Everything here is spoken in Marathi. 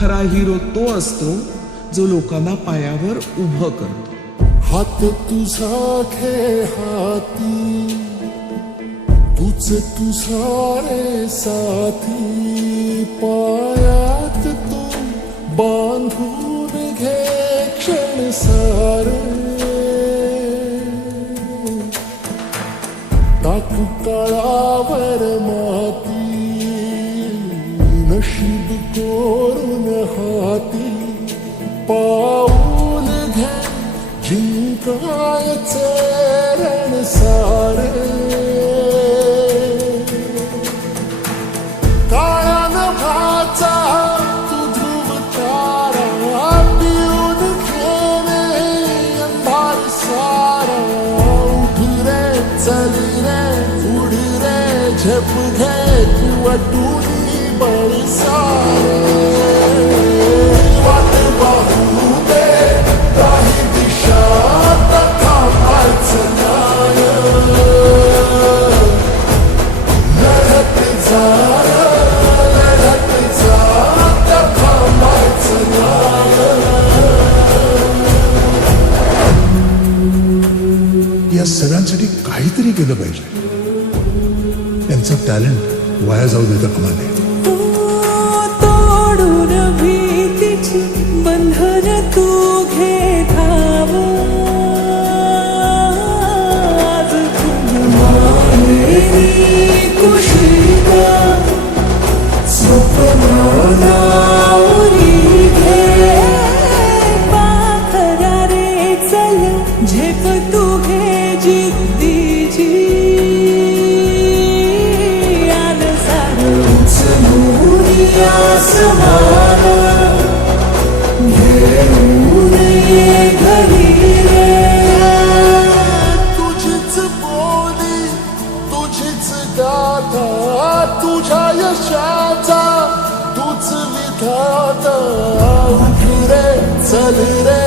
खरा हिरो तो असतो जो लोकांना पायावर उभं करतो. हात तुझा घे हाती, तूच तुझा रे साथी, पायात तू बांधून घे क्षण सारे. टाक काळावर माती, नशीब कोरून हाती, पाऊल घे जिंकायचे रण सारे. काळ्या नभाचा तू ध्रुव तारा, पिऊन घेणे अंधार सारा. उठ रे चल रे उड रे, झेप घे तू वाटूनी बळ सारे. वाट पाहू दे काही दिशा, थांबायचं नाही. लढत जा लढत जा, थांबायचं नाही. या सगळ्यांसाठी काहीतरी केलं पाहिजे. त्यांचं टॅलेंट वाया जाऊ देता कामा नये. तोडून भीतीची बंधन तू घे धाव. आज माहेरी कुशीला स्वप्नाला उरी घे. पाखरा रे चल झेप तू घे जिद्दीची. आसमान घेऊन ये घरी रे. तुझीच बोली तुझीच गाथा, तुझ्या यशाचा तूच विधाता. उठ रे चल रे